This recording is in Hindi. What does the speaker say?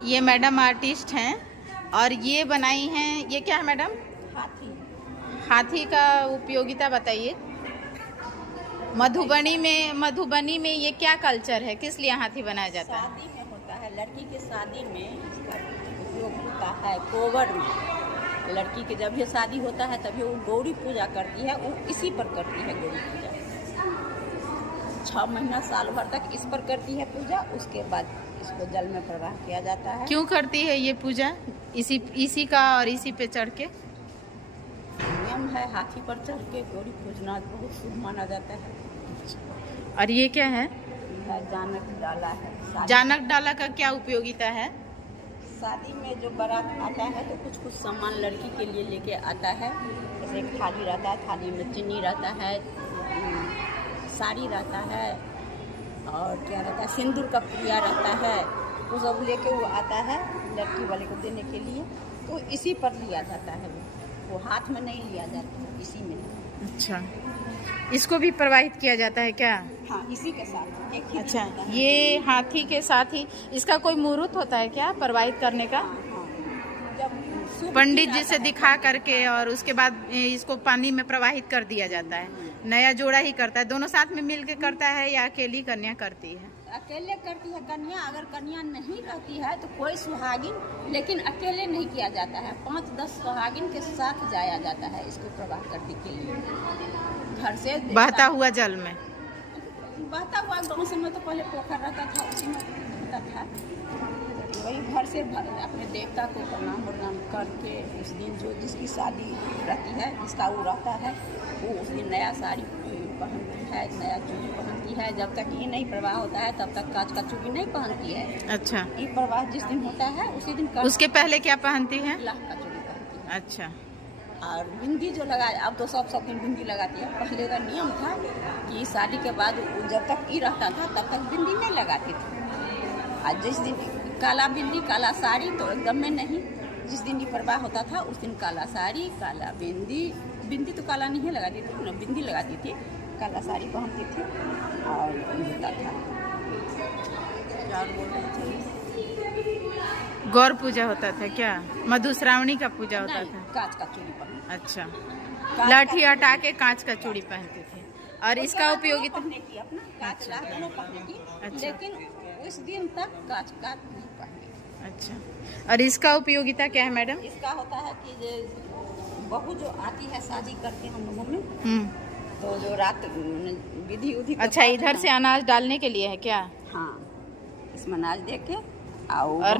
ये मैडम आर्टिस्ट हैं और ये बनाई हैं। ये क्या है मैडम? हाथी। हाथी का उपयोगिता बताइए। मधुबनी में ये क्या कल्चर है, किस लिए हाथी बनाया जाता है? शादी में होता है, लड़की की शादी में इसका उपयोग होता है। कोवर में लड़की के जब भी शादी होता है तभी वो गौरी पूजा करती है, वो इसी पर करती है गौरी पूजा। 6 महीना साल भर तक इस पर करती है पूजा, उसके बाद इसको जल में प्रवाह किया जाता है। क्यों करती है ये पूजा? इसी का और इसी पे चढ़ के नियम है, हाथी पर चढ़ के गौरी पूजना बहुत शुभ माना जाता है। और ये क्या है? जानक डाला है। जानक डाला का क्या उपयोगिता है? शादी में जो बारात आता है तो कुछ कुछ सामान लड़की के लिए लेके आता है। जैसे एक थाली रहता है, थाली में चीनी रहता है, साड़ी रहता है और क्या रहता है, सिंदूर का पुड़िया रहता है। वो सब लेके वो आता है लड़की वाले को देने के लिए, तो इसी पर लिया जाता है। वो हाथ में नहीं लिया जाता है, इसी में। अच्छा, इसको भी प्रवाहित किया जाता है क्या? हाँ, इसी के साथ एक ही। अच्छा, ये हाथी के साथ ही इसका कोई मुहूर्त होता है क्या प्रवाहित करने का? जब पंडित जी से दिखा करके और उसके बाद इसको पानी में प्रवाहित कर दिया जाता है। नया जोड़ा ही करता है, दोनों साथ में मिल के करता है या अकेली कन्या करती है? अकेले करती है कन्या। अगर कन्या नहीं रहती है तो कोई सुहागिन, लेकिन अकेले नहीं किया जाता है। 5-10 सुहागिन के साथ जाया जाता है इसको प्रवाह करने के लिए। घर से बहता हुआ जल में, बहता हुआ गाँव से में तो पहले पोखर रहता था, उसी में होता था। वही घर से अपने देवता को प्रणाम करके उस दिन जो जिसकी शादी रहती है, जिसका वो रहता है, वो उस दिन नया साड़ी पहनती है, नया चूड़ी पहनती है। जब तक ये नहीं प्रवाह होता है तब तक कांच का चूड़ी नहीं पहनती है। अच्छा, ये प्रवाह जिस दिन होता है उसी दिन उसके पहले क्या पहनती है? लाह का चूड़ी पहनती है। अच्छा, और बिंदी जो लगाए, अब तो सब दिन बिंदी लगाती है। पहले का नियम था कि शादी के बाद जब तक ये रहता था तब तक बिंदी नहीं लगाती थी। और जिस दिन काला बिंदी काला साड़ी तो एकदम में नहीं। जिस दिन ये प्रवाह होता था उस दिन काला साड़ी काला बिंदी तो काला नहीं लगाती थी ना, बिंदी लगाती थी, काला साड़ी पहनती थी और होता था। क्या बोल रहे थे? गौर पूजा होता था क्या? मधुश्रावणी का पूजा होता था? कांच का चूड़ी पहन। अच्छा, लाठी हटा के कांच का चूड़ी पहनती थी। और इसका उपयोगिता अपना कांच ला दोनों पहनने की। अच्छा। लेकिन उस दिन तक कांच का नहीं पहने। अच्छा, और इसका उपयोगिता क्या है मैडम? इसका होता है कि बहू जो आती है शादी करके हम लोगों में, तो जो रात विधि उधि। अच्छा, इधर से अनाज डालने के लिए है क्या? हाँ, इसमें अनाज दे के और